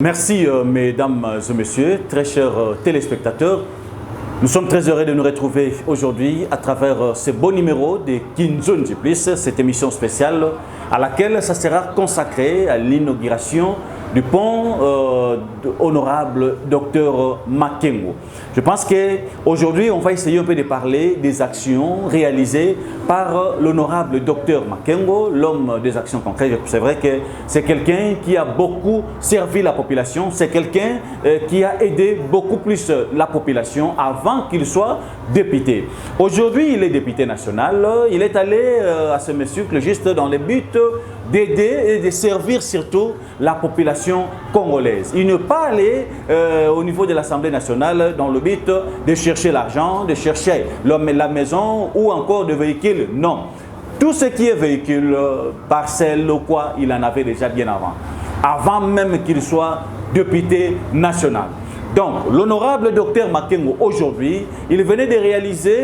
Merci mesdames et messieurs, très chers téléspectateurs. Nous sommes très heureux de nous retrouver aujourd'hui à travers ce beau numéro de Kinzonzi Plus, cette émission spéciale à laquelle ça sera consacré à l'inauguration du pont honorable Dr Makengo. Je pense qu'aujourd'hui, on va essayer un peu de parler des actions réalisées par l'honorable Dr Makengo, l'homme des actions concrètes. C'est vrai que c'est quelqu'un qui a beaucoup servi la population, c'est quelqu'un qui a aidé beaucoup plus la population avant qu'il soit député. Aujourd'hui, il est député national. Il est allé à ce monsieur juste dans le but d'aider et de servir surtout la population congolaise. Il n'est pas allé au niveau de l'Assemblée nationale dans le but de chercher l'argent, de chercher la maison ou encore de véhicules. Non. Tout ce qui est véhicule, parcelle ou quoi, il en avait déjà bien avant même qu'il soit député national. Donc, l'honorable Dr Makengo, aujourd'hui, il venait de réaliser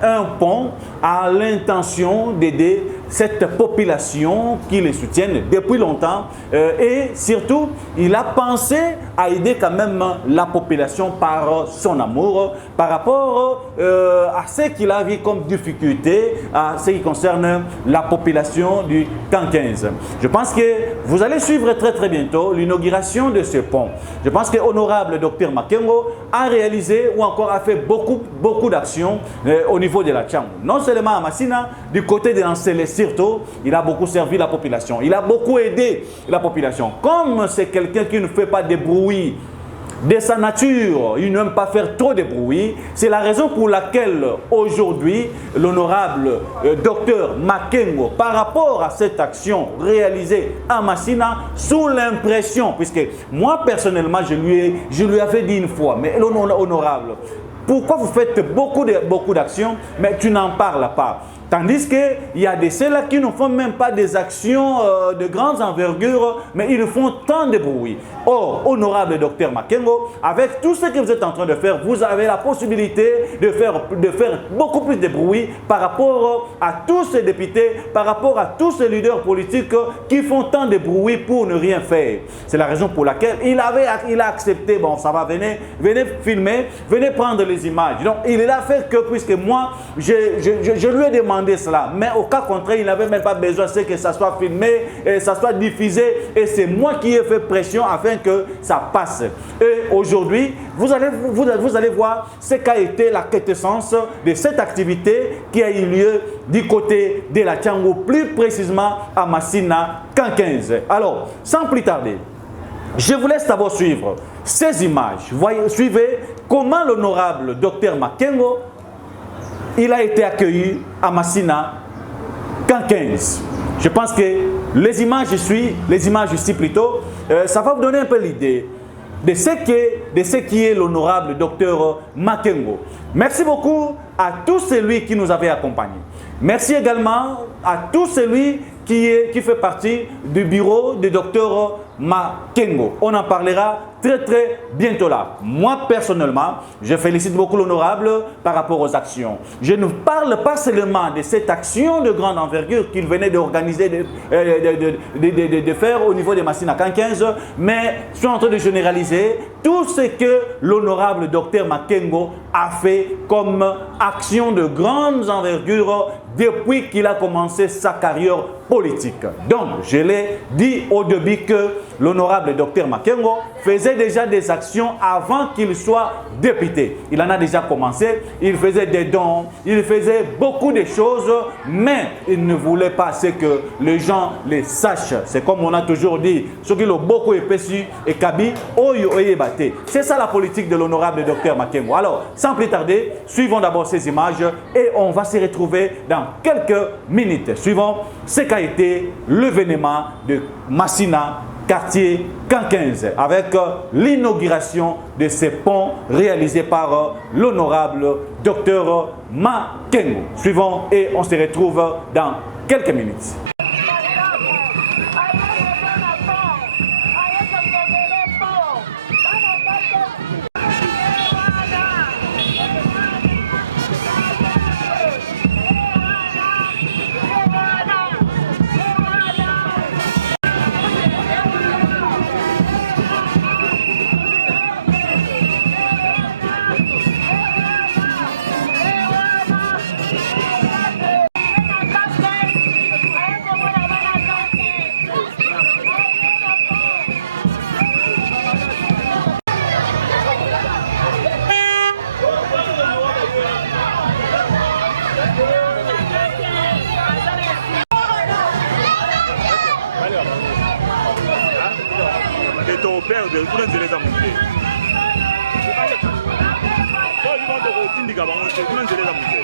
un pont à l'intention d'aider cette population qui les soutienne depuis longtemps et surtout, il a pensé à aider quand même la population par son amour, par rapport à ce qu'il a vu comme difficulté à ce qui concerne la population du camp 15. Je pense que vous allez suivre très bientôt l'inauguration de ce pont. Je pense que l'honorable Dr Makengo a réalisé ou encore a fait beaucoup d'actions au niveau de la Tchangou. Non seulement à Massina, du côté de l'Ancélé, surtout, il a beaucoup servi la population. Il a beaucoup aidé la population. Comme c'est quelqu'un qui ne fait pas de bruit, de sa nature, il n'aime pas faire trop de bruit. C'est la raison pour laquelle aujourd'hui, l'honorable Dr Makengo, par rapport à cette action réalisée à Massina, sous l'impression, puisque moi personnellement, je lui avais dit une fois, mais l'honorable, pourquoi vous faites beaucoup d'actions, mais tu n'en parles pas? Tandis qu'il y a de ceux-là qui ne font même pas des actions de grande envergure, mais ils font tant de bruit. Or, honorable Dr Makengo, avec tout ce que vous êtes en train de faire, vous avez la possibilité de faire beaucoup plus de bruit par rapport à tous ces députés, par rapport à tous ces leaders politiques qui font tant de bruit pour ne rien faire. C'est la raison pour laquelle il a accepté, bon ça va, venez filmer, venez prendre les images. Donc, il a fait que, puisque moi, je lui ai demandé cela, mais au cas contraire, il n'avait même pas besoin que ça soit filmé et ça soit diffusé, et c'est moi qui ai fait pression afin que ça passe. Et aujourd'hui, vous allez voir ce qu'a été la quintessence de cette activité qui a eu lieu du côté de la Tchangou, plus précisément à Massina, camp 15. Alors, sans plus tarder, je vous laisse d'abord suivre ces images. Suivez comment l'honorable Dr Makengo il a été accueilli à Massina, camp 15. Je pense que les images ici plutôt, ça va vous donner un peu l'idée de ce qui est l'honorable Dr Makengo. Merci beaucoup à tous celui qui nous avait accompagnés. Merci également à tous celui qui fait partie du bureau du Dr Makengo. On en parlera très bientôt là. Moi personnellement, je félicite beaucoup l'honorable par rapport aux actions. Je ne parle pas seulement de cette action de grande envergure qu'il venait d'organiser, de faire au niveau des Massina camp 15, mais je suis en train de généraliser tout ce que l'honorable Dr Makengo a fait comme action de grande envergure depuis qu'il a commencé sa carrière politique. Donc, je l'ai dit au début que l'honorable Dr Makengo faisait déjà des actions avant qu'il soit député. Il en a déjà commencé, il faisait des dons, il faisait beaucoup de choses, mais il ne voulait pas que les gens les sachent. C'est comme on a toujours dit, ceux qui l'ont beaucoup épaissi et kabi, oyo eyebate. C'est ça la politique de l'honorable Dr Makengo. Alors, sans plus tarder, suivons d'abord ces images et on va se retrouver dans quelques minutes. Suivons ce qu'a été l'événement de Massina, quartier camp 15, avec l'inauguration de ce pont réalisé par l'honorable Dr Makengo. Suivons et on se retrouve dans quelques minutes. perdre kuna nzela eza moke so libanda kotindika bango te kuna nzela eza moke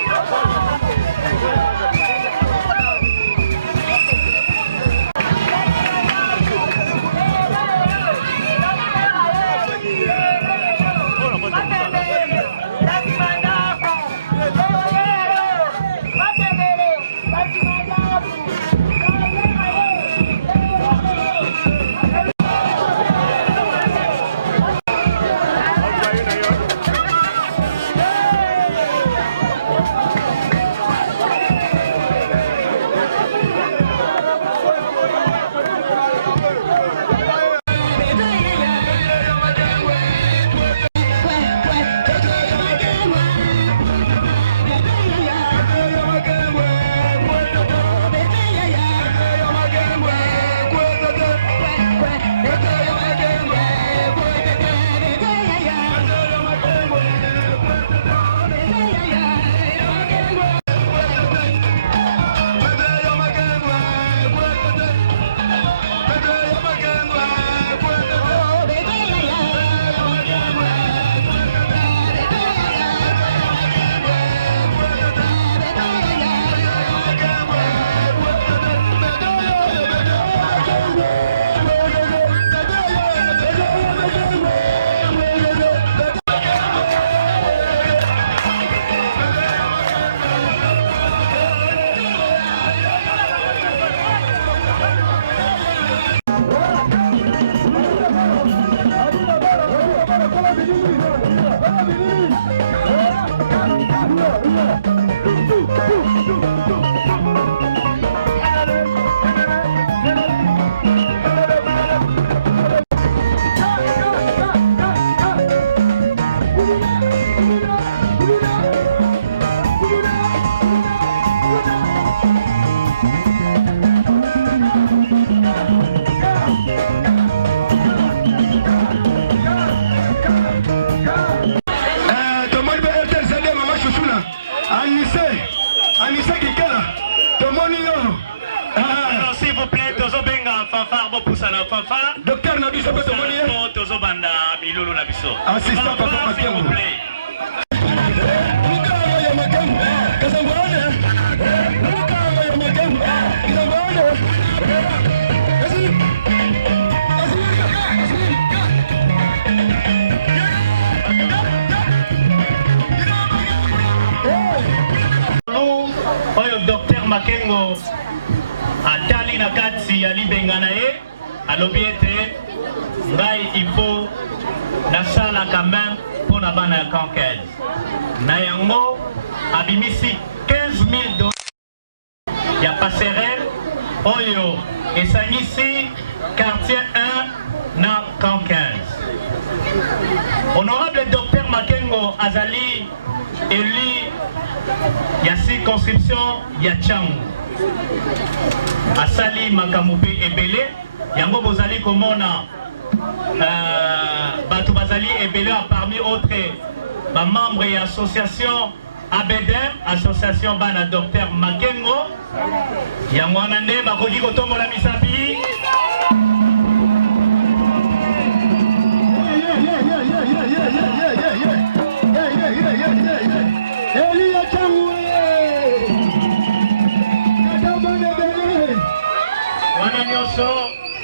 Docteur Nabiso assistant Papa Makengo. Docteur Makengo atali na kati ya libenga na ye alobi ete ngai il faut nasala quand même pour na bana ya conquête na yango abimisi 15 000 $ ya passerelle oyo esangisi quartier 1 na conquête. Honorable Docteur Makengo azali élu ya circonscription ya Tchangu asali makambo pe ebele yango bozali komona bato bazali ebele parmi autres ba membre ya association ABEDEM association bana Docteur Makengo yango wana nde bakoki kotombola misapi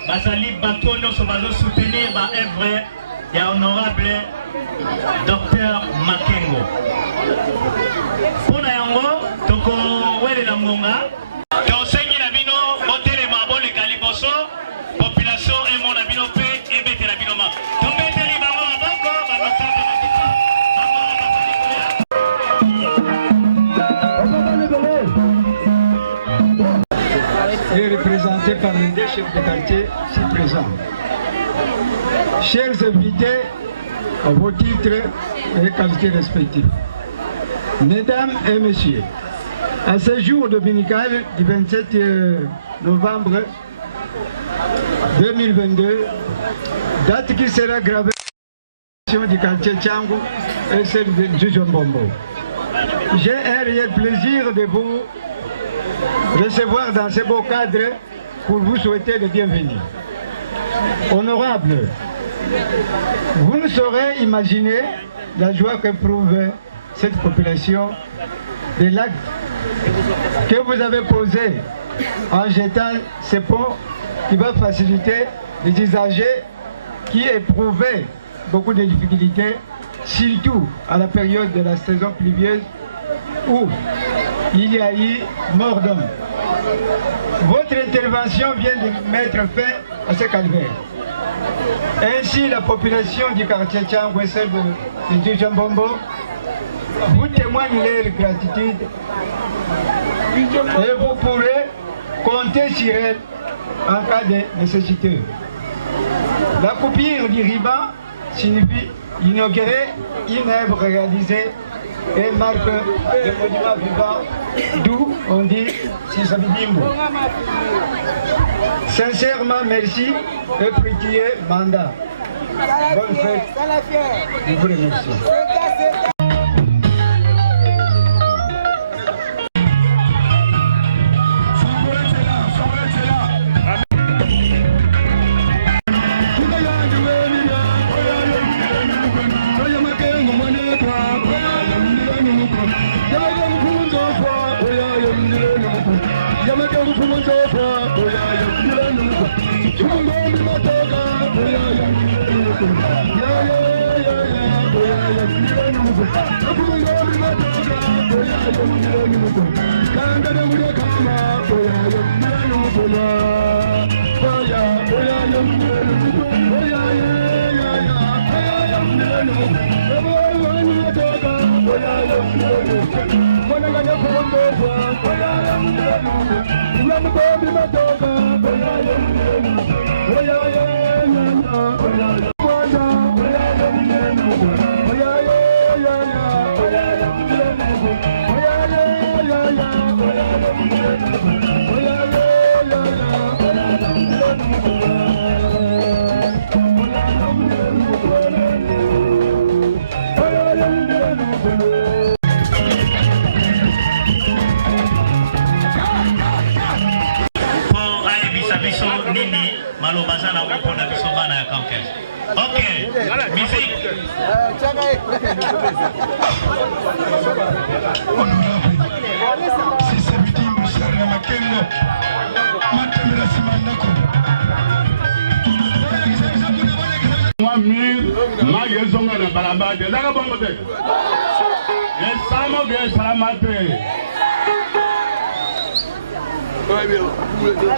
Bazali bato nyonso bazo soutenir ba œuvre ya honorable Docteur Makengo. Pona yango toko wele na ngonga tosengi na bino hôtel mabole kaliboso population emo na bino pe ebete na bino ma tombeteli bango maboko banotaka et représenté par les deux chefs de quartier ici présents. Chers invités, à vos titres et qualités respectives, mesdames et messieurs, à ce jour dominical du 27 novembre 2022, date qui sera gravée du quartier Tchangu et celle de Djujombombo. J'ai un réel plaisir de vous recevoir dans ce beau cadre pour vous souhaiter le bienvenu. Honorable Vous ne saurez imaginer la joie qu'éprouve cette population de l'acte que vous avez posé en jetant ces ponts qui va faciliter les usagers qui éprouvaient beaucoup de difficultés, surtout à la période de la saison pluvieuse où il y a eu mort d'homme. Votre intervention vient de mettre fin à ce calvaire. Ainsi, la population du quartier Tchangou et celle de Djujambombo vous témoignent leur gratitude et vous pourrez compter sur elle en cas de nécessité. La coupure du ruban signifie inaugurer une œuvre réalisée et marque le monument vivant, d'où on dit Sisabibimbo. Sincèrement, merci et fructueux mandat. Bonne fête. Je vous remercie.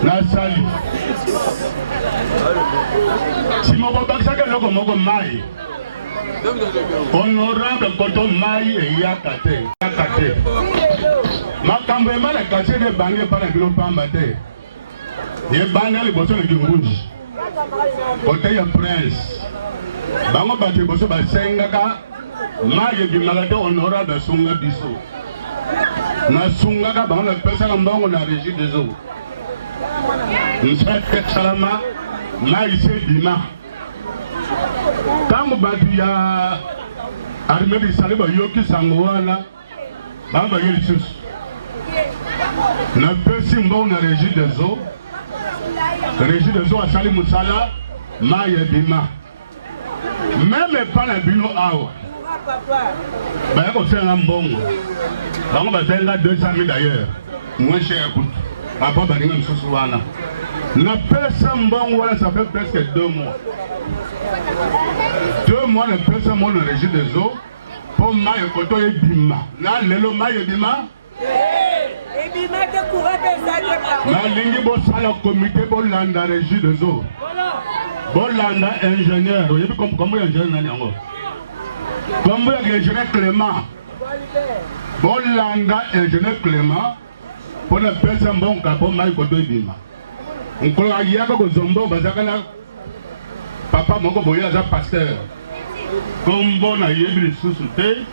Nasali. Si mon papa ça que nous comme mai. Honorable Koto Mai et Yakate. Ma cambrement la caché de banque par un groupe en bataille. Les banques les bossons de Gungunji. Côté ya prince. Bango bati bosso ba sengaka. Mai bi malade honorable Sunga Biso. Na Sunga ka bango la personne mbongo na régie des eaux. M'sait salama Mai se bima. Quand batu ya armée de Saliba yoki sangoana baba yelisus na pesi mbon na régie des eaux a sali musala maye bima même pas la bino awa ba ko senga mbongo bango ba senga 200 000 d'ailleurs moins cher coûte après ba ninga msusu wana na pesa mbongo wana ça fait presque 2 mois. 2 mois de personne mon régie des eaux pour maille koto et bima. Na lelo maille bima. Et bima de courant des na lingi bo sala comité bo landa régie des eaux. Bo landa ingénieur. Vous avez comment ingénieur nani yango? Comment ingénieur Clément. Bo landa ingénieur Clément pour la personne bon ka bo maille koto et bima. On kola yaka ko zombo bazakana. Papa moko boya za pasteur. Comme bon a yebi sous-souté.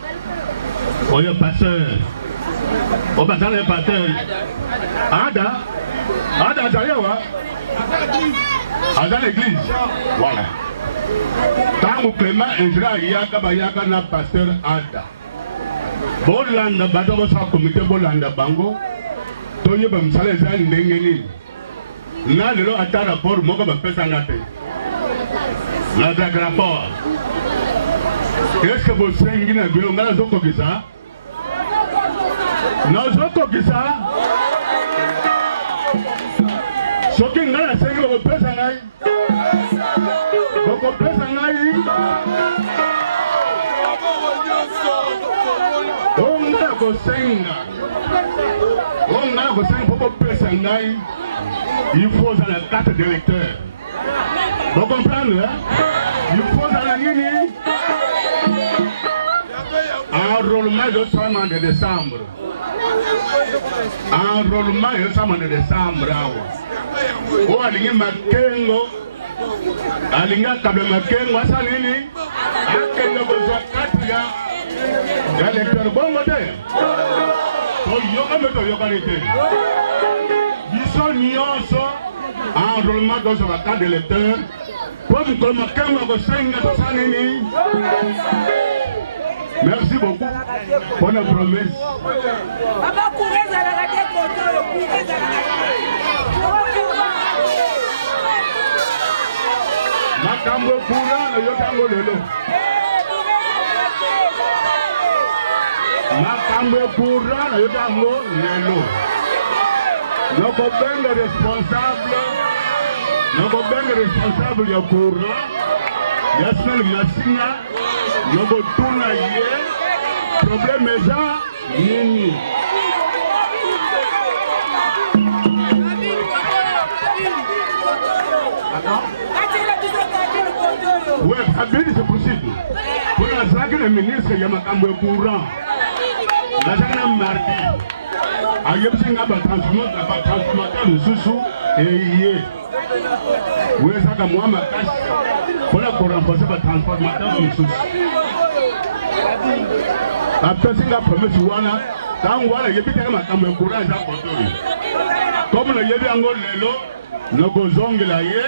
Oya pasteur. O bazale pasteur. Ada zayawa. Ada l'église. Voilà. Tango Clément Indra yaka bayaka na pasteur Ada. Bolanda badobo sa comité bolanda bango. Toye ba msale za ndenge nini. Na lelo ata rapport moko ba pesa ngate. La rapport. Est-ce que vous savez que vous avez dit ça? Non, je crois ça. Ce qui est là, c'est que vous pouvez s'en aller. Vous pouvez s'en aller. On a que 5 pour vous pouvez s'en aller. Il faut dans la carte d'électeur. Vous comprenez, hein? Il faut dans la ligne. Enrôlement de somme de décembre. Enrôlement de somme de décembre. Ou alinga makengo. Alinga kable makengo. Asa nini? Akengo gozo 4 ya. L'électeur bon modèle. Yoga meto yoga nite. Biso nyonso. Enrôlement de somme carte d'électeur. Comme makengo go 5 ya asa nini? Merci beaucoup pour la promesse. Makambo pura na yotango lelo. Makambo pura na yotango lelo. Noko benga responsable ya pura. Yasmel Masina. Noko tuna ye. Problème est là. Nini. Oui, c'est possible. Pour la salle, le ministre, il y a un courant. La salle est mardi. Il y a un transformateur de sous et il est. Oui, ça comme moi, ma casse. Pour renforcer le transformateur de sous. Après, c'est la promesse Wana. Quand Wana, il y a un courant. Comme le Yébi Angol Lelo, nous causons la Yé,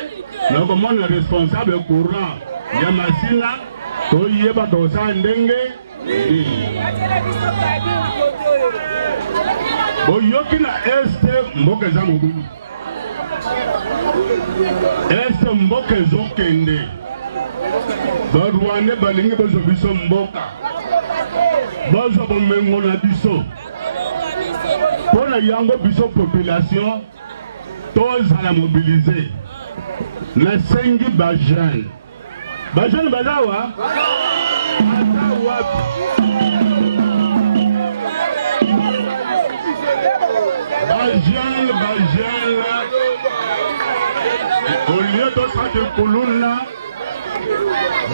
nous commandons le responsable courant. Yamasina, Toyeba Dosa Ndenge. Boyokina Este Mboke Zamugu. Este Mboke Zokende. Barwane Balingi Bozo Biso Mboka. Bozo Bomengona Biso. Pour la Yango Biso population, tous à la mobiliser. La Sengi Bajan. Bajan Badawa. Bajan. Au lieu de ça de Kuluna,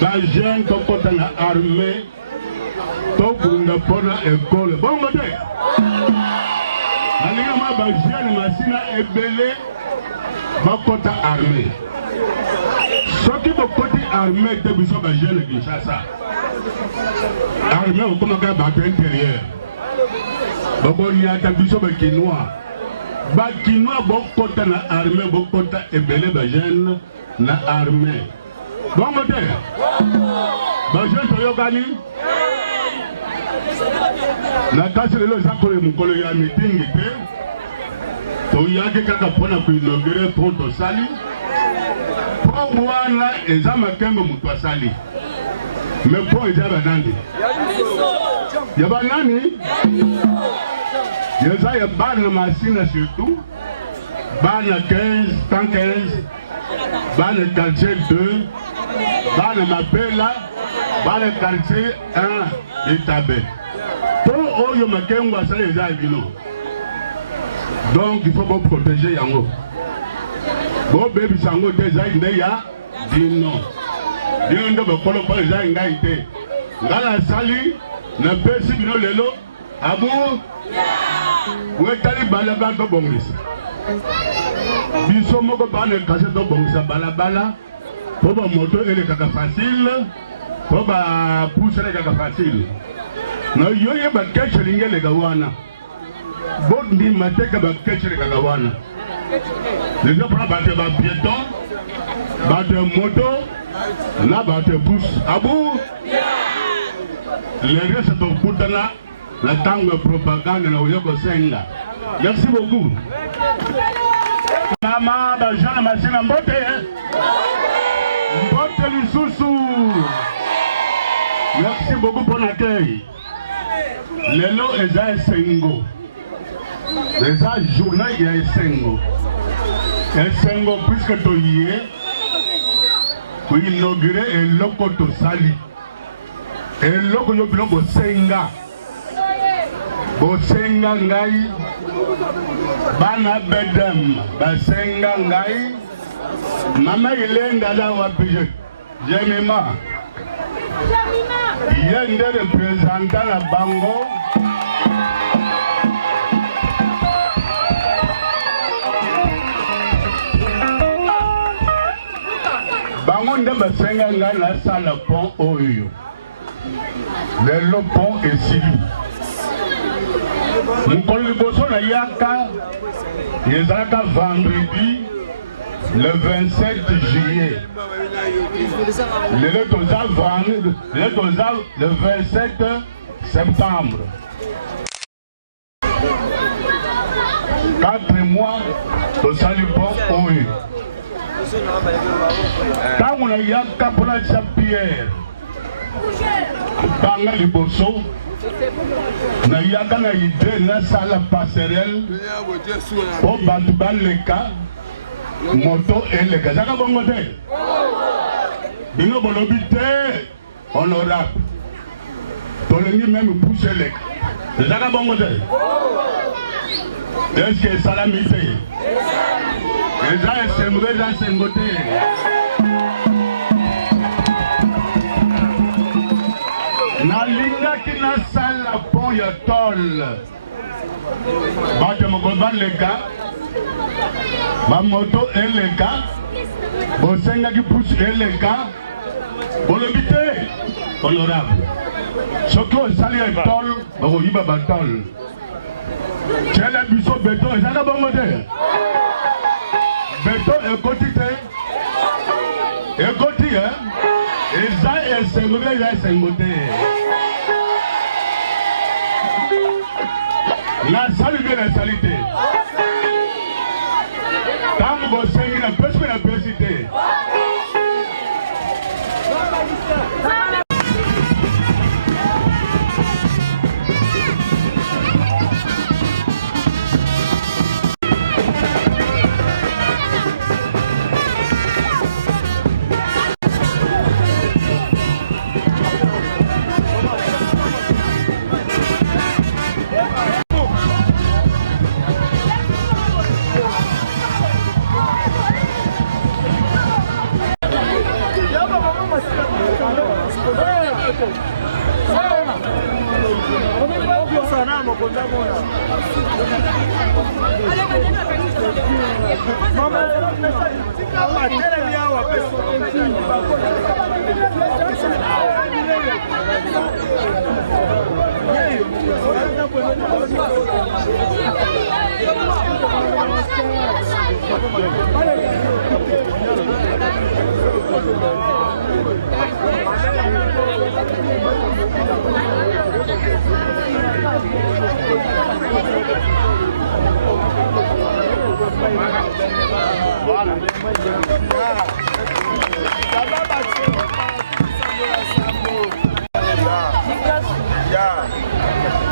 Bajan Tokota la armée, Tokunda pour l'école. Bon matin. Alingama Bajan Masina Ebele, Bakota armée. Ce qui est côté armée de Bissau Bajan et Kinshasa. Armée au Komaka Bateau intérieur. Bakonia Bissau Bakinois. Bakinois Bokota na armée, Bokota Ebele Bajan na armée. Bon matin. Bajan Toyokani. Na kasi lelo zakole mukolo ya meeting te. Toyaki kaka pona ku inaugurer pronto sali. Pour wana eza makengo mutu asali. Mais pour eza banandi. Ya banani? Yeza ya bana masina surtout. Bana 15, 115. Bana quartier 2. Bana Mapela. Bana quartier 1 Itabe. Pour oyo makengo asali eza bino. Donc il faut vous protéger yango. Bon baby sango déjà ya dino. Dino ndo bakolo pa za ngaite. Ngala sali na pesi bino lelo abu wetali balaba to bongisa. Biso moko bana kase to bongisa balabala. Po ba moto ele kaka facile. Po ba pousse ele kaka facile. Na yoye ba kechelinge le gawana. Bondi mateka ba kechelinge gawana. Les gens prennent des piétons, des motos, là, des bus. Abou, les restes sont au Koutana, la tangue propagande, la Oyoko Senga. Merci beaucoup. Maman, Jean, Massina, Mbote, Mbote, te. Lelo eza esengo. Eza journée ya esengo. Esengo puisque toyé pour inaugurer eloko tosali. Eloko yo bilo bosenga. Bosenga ngai. Bana bedem basenga ngai. Mama ilenda la wapije. Jemima. Yende représentant la bango. Bango nde basenga ngai na sala pont oyo. Le pont esili. Mukolo liboso na yaka yezaka vendredi le 27 juillet. Le 27 septembre. 4 mois de salibon oyo. Quand on a yaka pour la Pierre, banga liboso, na yaka na idée na sala passerelle, pour battre les cas. Moto et les gars, ça va bon côté. Bino bolobité honorable. Toleni même pousser les gars. Ça va bon côté. Est-ce que ça l'a mis fait? Les gens sont mauvais dans ce côté. Na linga qui na sala pont ya tol. Bate mo goban les gars. Ma moto est le cas, Bosenga qui pousse est le cas, Bolobité, honorable. Surtout au sali et tol, au yiba batol. Tu as la buisson béton, et ça n'a pas monté. Béton est quotidien, et quotidien, et ça est singoté, et ça est singoté. La saluté, la salité. Quand vous singez la pêche, la pécité.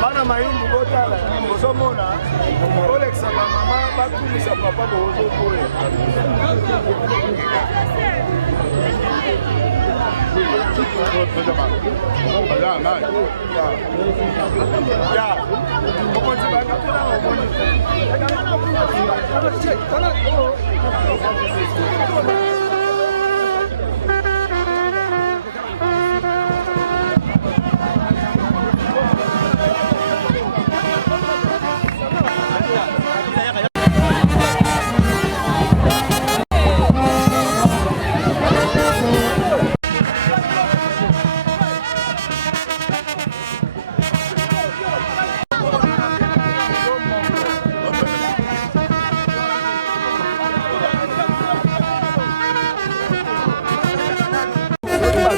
Bana mayumbu botala bozomona Olexa mama bakumisa papa bozokoya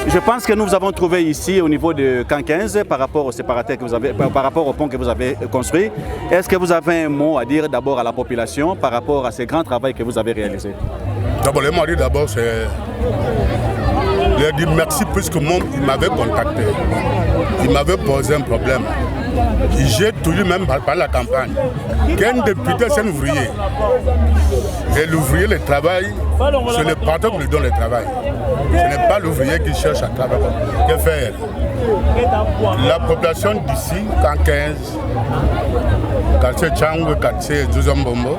Je pense que nous vous avons trouvé ici au niveau de Camp 15 par rapport aux séparateurs que vous avez, par rapport au pont que vous avez construit. Est-ce que vous avez un mot à dire d'abord à la population par rapport à ce grand travail que vous avez réalisé? D'abord, le mot à dire d'abord, c'est le voulais dire merci puisque il m'avait contacté. Il m'avait posé un problème. J'ai toujours même par la campagne qu'un député c'est un ouvrier. Et l'ouvrier, le travail, c'est le patron qui lui donne le travail. Ce n'est pas l'ouvrier qui cherche à travailler. Que faire? La population d'ici, quand 15, quartier Tchangou, quartier Djouzambombo,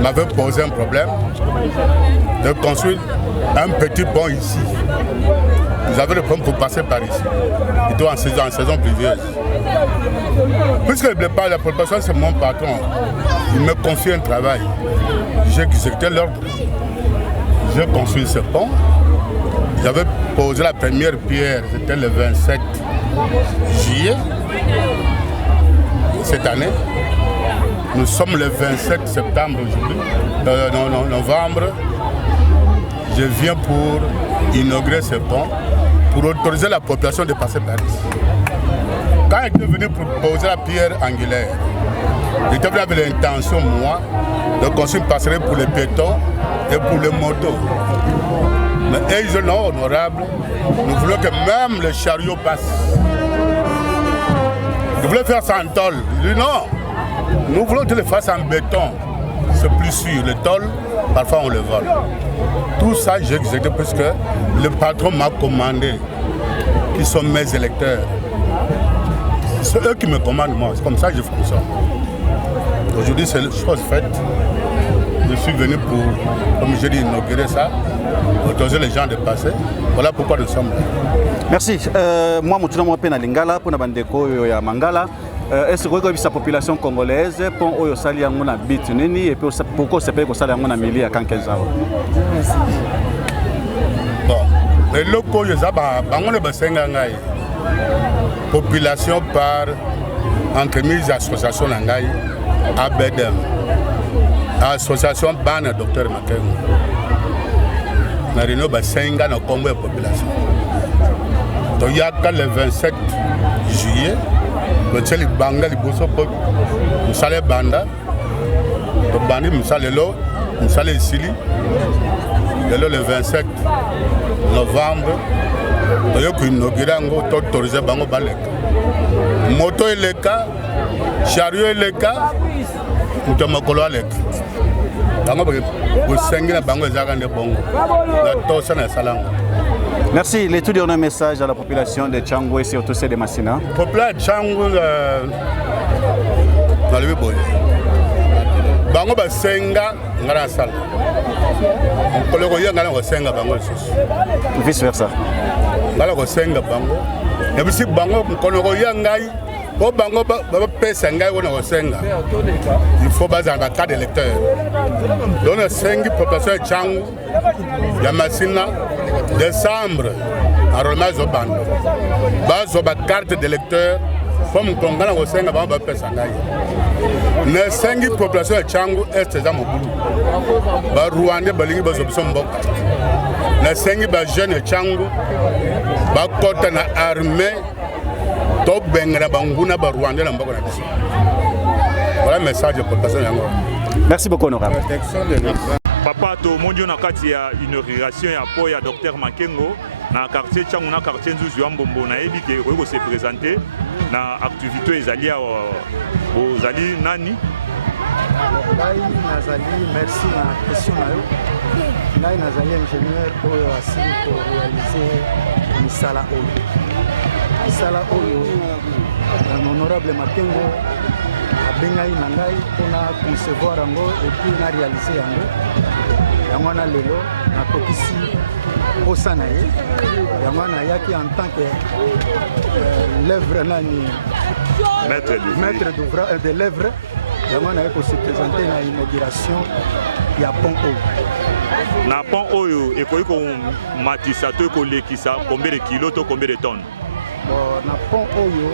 m'avait posé un problème de construire un petit pont ici. Vous avez le pont pour passer par ici. Il doit en saison pluvieuse. Puisque la population c'est mon patron, il me confie un travail. J'ai exécuté l'ordre. J'ai construit ce pont. J'avais posé la première pierre, c'était le 27 juillet cette année. Nous sommes le 27 septembre aujourd'hui, novembre. Je viens pour inaugurer ce pont, pour autoriser la population de passer par ici. Quand j'étais venu pour poser la pierre angulaire, j'étais venu avec l'intention, moi, de construire une passerelle pour les piétons et pour les motos. Mais ils sont non honorables. Nous voulons que même les chariots passent. Nous voulons faire ça en tôle. Je dis non. Nous voulons que les fassent en béton. C'est plus sûr. Le tôle, parfois on le vole. Tout ça, j'ai exécuté parce que le patron m'a commandé, qui sont mes électeurs. C'est eux qui me commandent moi. C'est comme ça que je fais ça. Aujourd'hui, c'est une chose faite. Je suis venu pour, comme j'ai dit, inaugurer ça, autoriser les gens de passer. Voilà pourquoi nous sommes là. Merci. Moi, je suis venu à Lingala pour la Mangala. Est-ce que la population congolaise pour oyo sali yango na bit nini et puis pourquoi c'est pas que sali yango na mili à 15 ans? Bon, les locaux les aba bango basenga ngai. Population par entremise association ngai ABEDEM. Association Bana Docteur Makengo. Na reno basenga na kombo ya population. Donc il y a le 27 juillet le tcheli banga liboso po musale banda to bandi musale lo musale sili le 27 novembre to yoko inaugurer ngo to autoriser bango baleka moto eleka chariot eleka mutomokolo aleka bango bo sengi na bango ezaka nde bongo na to sana salango. Merci. L'étude donne un message à la population de Tchangou et surtout celle de Massina. Population de Tchangou, dans le Bible, bango basenga ngara sala. Koloko ya ngala basenga bango lisusu. Vice versa. Ngala basenga bango. Et puis si bango koloko ya ngai, po bango ba pesa ngai wona basenga. Il faut baser en cas d'électeur. Donc la sengi population de Tchangou, ya Massina. Décembre, enrôlement Zobando. Bazo ba carte d'électeur, comme Kongana Osenga Bamba Pesangai. Ne sengi population de Tchangou est à Mobulu. Ba Rwanda Balingi Bazobson Boka. Ne sengi ba jeune Tchangou, ba kota na armée, top Bengra Banguna ba Rwanda na Mboka. Voilà le message de population Yango. Merci beaucoup, honorable. Papa to mondio na kati ya inauguration ya po ya Docteur Makengo na quartier Tchangou na quartier Nzuzu Mbombo na ebike ko se présenter na activité ezali ya ozali nani ngai nazali merci na question na yo ngai nazali ingénieur oyo asili pour réaliser misala oyo na honorable Makengo abengai na ngai mpona concevoir yango et puis na réaliser yango yango na lelo nakokisi posa na ye yango nayaki en tant que l'œuvre nani maître d'ouvrage de l'œuvre yango naye se présenter na inauguration ya pont oyo na pont oyo ekoki komatisa to ekolekisa combien de kilos to combien de tonnes? Bon, na pont oyo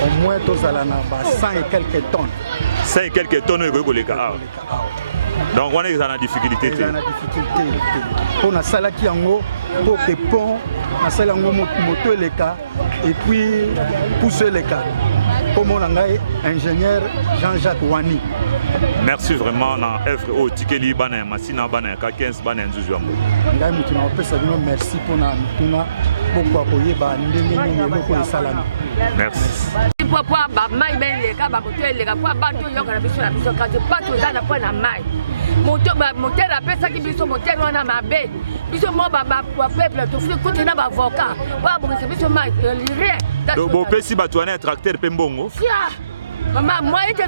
au moins tozala na 100 et quelques tonnes. 100 et quelques tonnes ekoki koleka awa. Donc on est dans la difficulté. Dans la difficulté. Pour na salaki yango pour que pont na sala yango moto eleka et puis pousser les cas. Comme on a ingénieur Jean-Jacques Wani. Merci vraiment na œuvre au tikeli bana masina bana ka 15 bana nzuzu ambo. Ngai mutuna opesa bino merci pona mutuna bokwa koyeba ndenge nini eloko esalami. Merci. Papa ba mai ben le ka ba ko tele ka pa ba to yoka na biso ka te pa to na pa na mai. Moto ba moteur apesa ki biso moteur wana mabe. Biso mo ba peuple to fi ko na ba avocat. Ba bo biso mai rien. Bo pesi ba to na tracteur pe mbongo. Maman, moi, je suis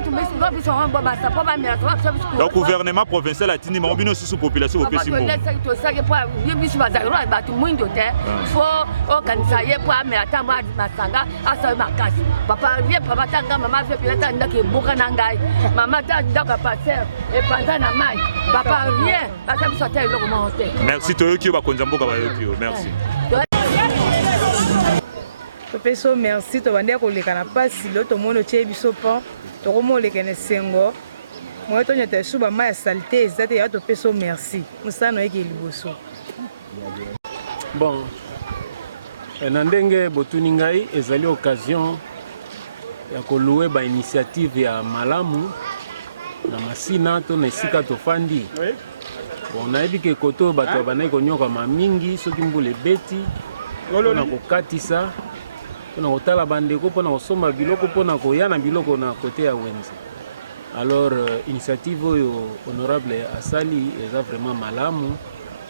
le gouvernement provincial a tenu mais sous population au Pessimon. Il faut organiser pour mettre masanga à makasi. Papa vient papa tanga maman fait pilata ndaki boka nangai. Maman ta ndaka passer et pendant na mai. Papa vient parce que ça t'a augmenté. Merci toi qui va konzamboka ba yo. Merci. Peso merci to bande ko lekana pasi lo to mono che biso pon to ko mo lekene sengo mo to nyata suba ma salté ezate ya to peso merci musano eke liboso. Bon na ndenge botuni ngai ezali occasion ya ko louer ba initiative ya malamu na masina to na esika to fandi. Bon nayebi ke koto bato banai ko nyoka mingi soki mbule beti na ko katisa on a otala bandeko pona osoma biloko pona koyana biloko na côté ya wenze. Alors initiative oyo honorable asali eza vraiment malamu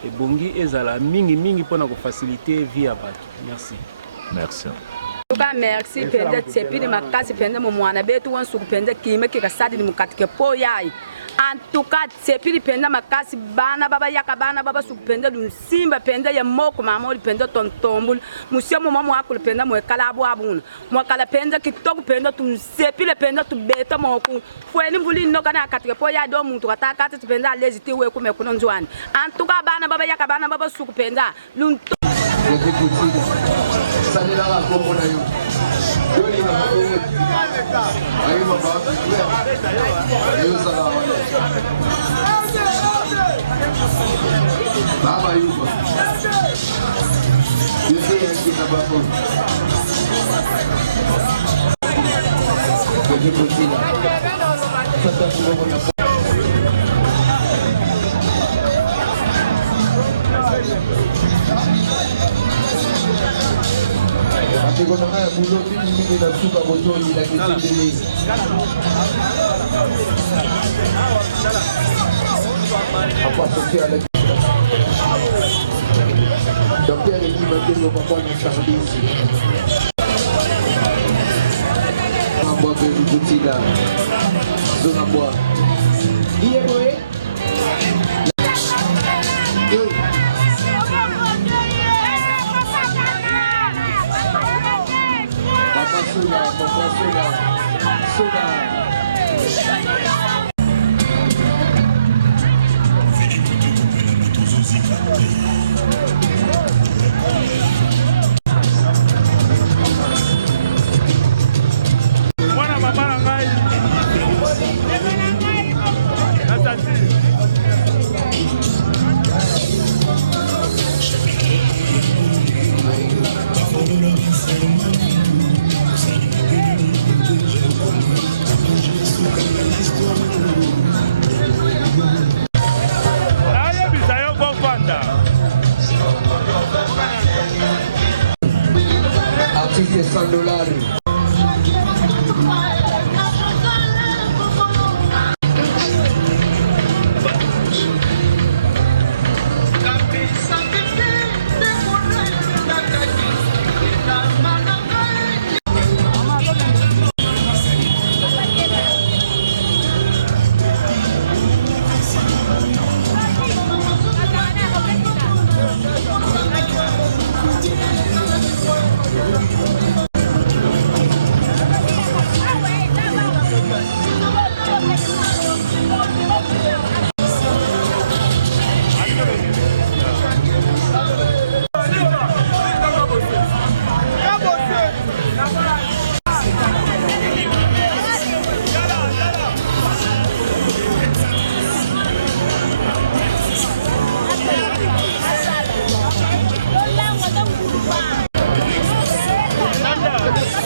et bongi ezala mingi pona ko faciliter vie à bato. Merci. Merci. Merci pende tsepini makasi pende mo mwana betu wansu pende kime ke kasadi ni mukatike po yai. En tout cas tsepini pende makasi bana baba yaka bana baba su pende simba pende ya moko mama pende tontombul musio mo mama akul pende mo kala abo abuna mo kala pende kitoko pende tu sepile pende tu beta mo ku fweni mbuli no kana katike po ya do muntu ataka tu pende aleziti we kume kuno nzwani. En tout cas bana baba yaka bana baba su pende lunto $100.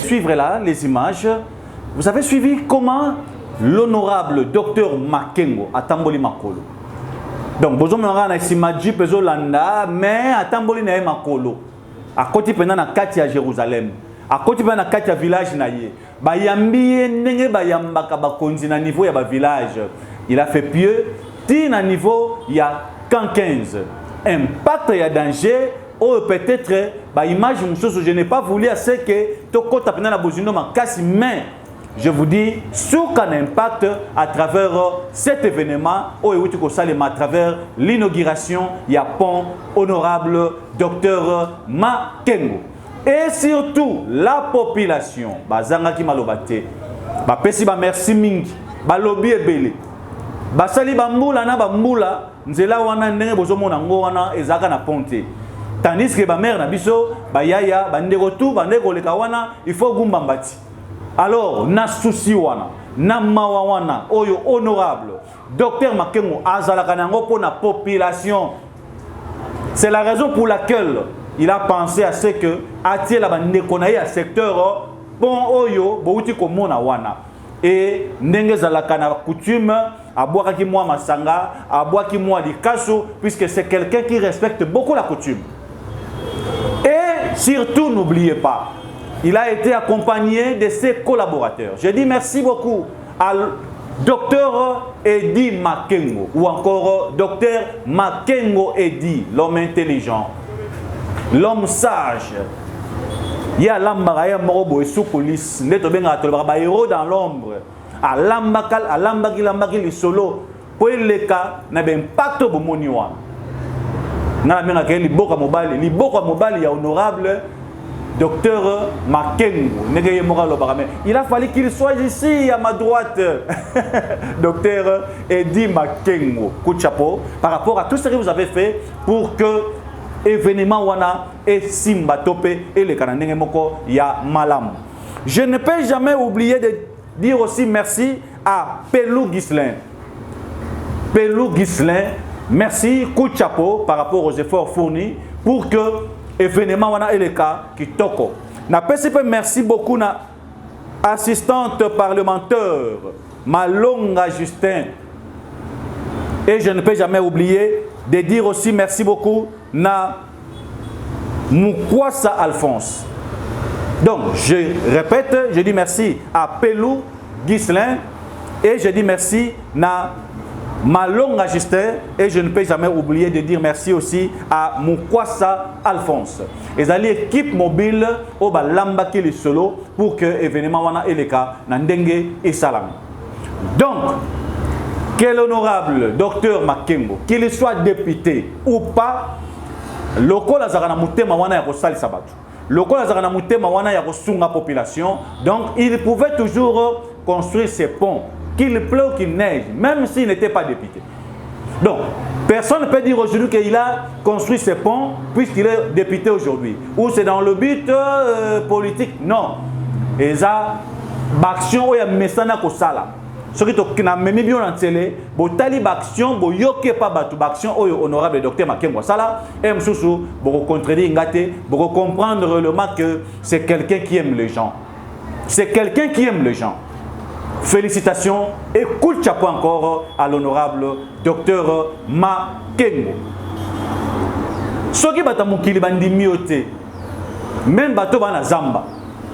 Suivre là les images vous avez suivi comment l'honorable docteur Makengo a tamboli makolo. Donc, vous avez dit que vous avez mais à tamboli na makolo. À côté pendant na kati à Jérusalem. À côté pendant na kati à village na ye. Ba yambi nenge ba yambaka ba konzi na niveau ya ba village. Il a fait pieux. Ti na niveau ya 15. Impact ya danger. Oh peut-être ba image je n'ai pas voulu assez que to kota pendant na bozindo makasi mais je vous dis, sur qu'un impact à travers cet événement, à travers l'inauguration, il y a pont honorable Dr Makengo. Et surtout, la population, Bazanga ki malobate, Pesi merci mingi, Balobi ebele, Basali bambula na bambula, Nzela wana ndenge bozomo na ngo wana ezaka na ponte. Tandis que ba mère na biso, Bayaya, bandeko tout, bandeko leka wana, il faut gumbambati. Alors, na souci wana, na mawa wana, oyo honorable, docteur Makengo azalaka nango pour la population. C'est la raison pour laquelle il a pensé à ce que atie la bande konaï à secteur bon oyo bouti komona wana. Et ndenge zalaka na coutume aboaka ki moi masanga, aboaka ki moi likaso puisque c'est quelqu'un qui respecte beaucoup la coutume. Et surtout n'oubliez pas, il a été accompagné de ses collaborateurs. Je dis merci beaucoup à Dr Eddie Makengo ou encore Dr Makengo Eddie, l'homme intelligent, l'homme sage. Il y a l'ambara morobo et sous police, neto benga tolba héros dans l'ombre. À l'ambaki li solo pour le cas na ben pacte bomoni wa. Na menga ke li boka mobile ya honorable Docteur Makengo, il a fallu qu'il soit ici à ma droite. Docteur Eddie Makengo, coup de chapeau par rapport à tout ce que vous avez fait pour que l'événement wana et Simba Topé et les Canadiens moko ya malam. Je ne peux jamais oublier de dire aussi merci à Pelou Ghislain. Pelou Ghislain, merci coup de chapeau par rapport aux efforts fournis pour que événement wana eleka kitoko. Na PCP merci beaucoup na assistante parlementaire Malonga Justin. Et je ne peux jamais oublier de dire aussi merci beaucoup na Mukwasa Alphonse. Donc je répète, je dis merci à Pelou Ghislain et je dis merci na Malonga Justin et je ne peux jamais oublier de dire merci aussi à Mukwasa Alphonse. Et à l'équipe mobile au Balamba qui est solo pour que l'événement wana eleka nandenge et salam. Donc, quel honorable docteur Makengo, qu'il soit député ou pas, loko la zara na mutema wana ya kosali sabatu. Loko la zara na mutema wana ya kosunga population. Donc, il pouvait toujours construire ses ponts. Qu'il pleut ou qu'il neige, même s'il n'était pas député. Donc, personne ne peut dire aujourd'hui qu'il a construit ces ponts puisqu'il est député aujourd'hui. Ou c'est dans le but politique. Non. Et ça, l'action où il y a messana kosala. Ce qui n'a même bien en télé, bo tali action, bo yoke pas batu action au honorable docteur Makengo sala, et msusu bo contredire ngate, bo comprendre réellement que c'est quelqu'un qui aime les gens. C'est quelqu'un qui aime les gens. Félicitations et coup de chapeau encore à l'honorable docteur Makengo. Soki batamukili bandimiote, même bato bana zamba,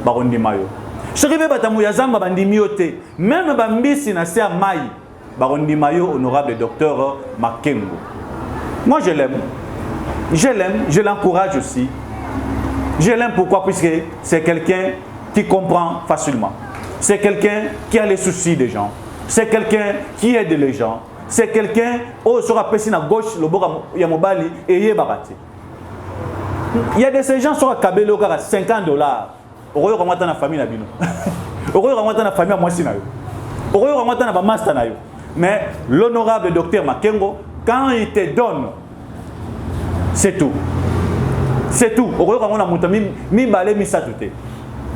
barondi mayo. Soki batamu ya zamba bandimiote, même bambisi na sea mai, barondi mayo honorable docteur Makengo. Moi je l'aime, je l'encourage aussi. Je l'aime pourquoi? Puisque c'est quelqu'un qui comprend facilement. C'est quelqu'un qui a les soucis des gens. C'est quelqu'un qui aide les gens. C'est quelqu'un qui sera pesé à gauche, le bord de Yamobali et Yebarati. Il y a de ces gens qui sont à Kabelo à $50. Au royaume de la famille, au royaume de la famille, moi aussi. Au royaume de la master. Mais l'honorable docteur Makengo, quand il te donne, c'est tout. C'est tout. Au royaume de la montagne, mi balé, mi satouté.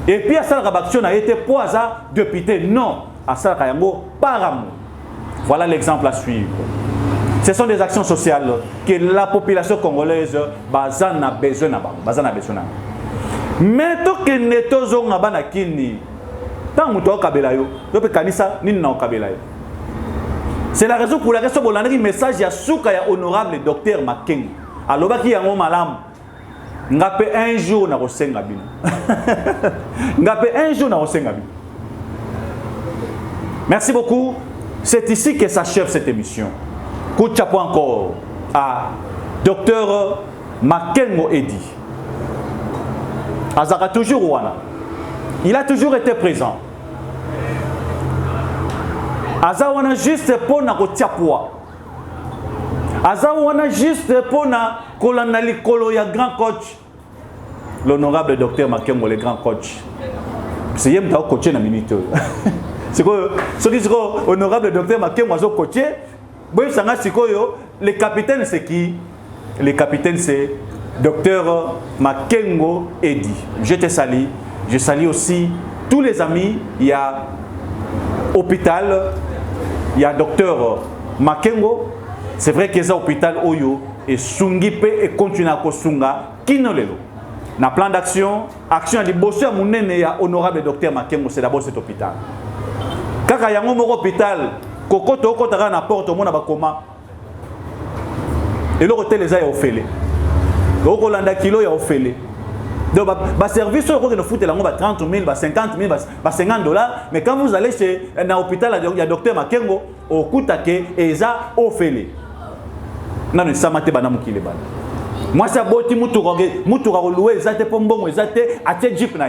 Et puis, à ça, l'action a été poisa député. Non, à ça, par amour. Voilà l'exemple à suivre. Ce sont des actions sociales que la population congolaise a besoin. Mais tout que nous avons tant muto kabela yo yo pe kanisa nini na kabela yo. C'est la raison pour laquelle ce bolandi message ya suka ya honorable docteur Makengo alobaki yango malamu ngape un jour na kosenga bino ngape un jour na kosenga bino. Merci beaucoup. C'est ici que s'achève cette émission. Coup de chapeau encore à docteur Makengo Edi. Azaka toujours wana. Il a toujours été présent. Azawana juste pour na kotiapwa. Azawana juste pour na kolanda likolo ya grand coach. L'honorable docteur Makengo, le grand coach. C'est yem ta coacher na minute. C'est que ce qui est honorable docteur Makengo azo coacher. Boy sanga sikoyo, le capitaine c'est qui? Le capitaine c'est docteur Makengo Edi. Je te salue. Je salue aussi tous les amis. Il y a hôpital, il y a docteur Makengo. C'est vrai que ça hôpital Oyo et Sungipe et continue à Kosunga Kinolelo. Na plan d'action, action de bosser à mon nene ya honorable docteur Makengo, c'est d'abord cet hôpital. Kaka yango moko hôpital, kokoto okotaka na porte au monde ba koma. Et le hôtel les a ofélé. Donc Hollanda kilo ya ofélé. Donc ba service au que nous foutez là on va 30 000, 50 000, 50 $, mais quand vous allez chez un hôpital il y a docteur Makengo au Koutake et ça ofélé. Non ça mate bana mukile bana. Moi ça boti mutu louer ça te pombongo ça te atie jeep na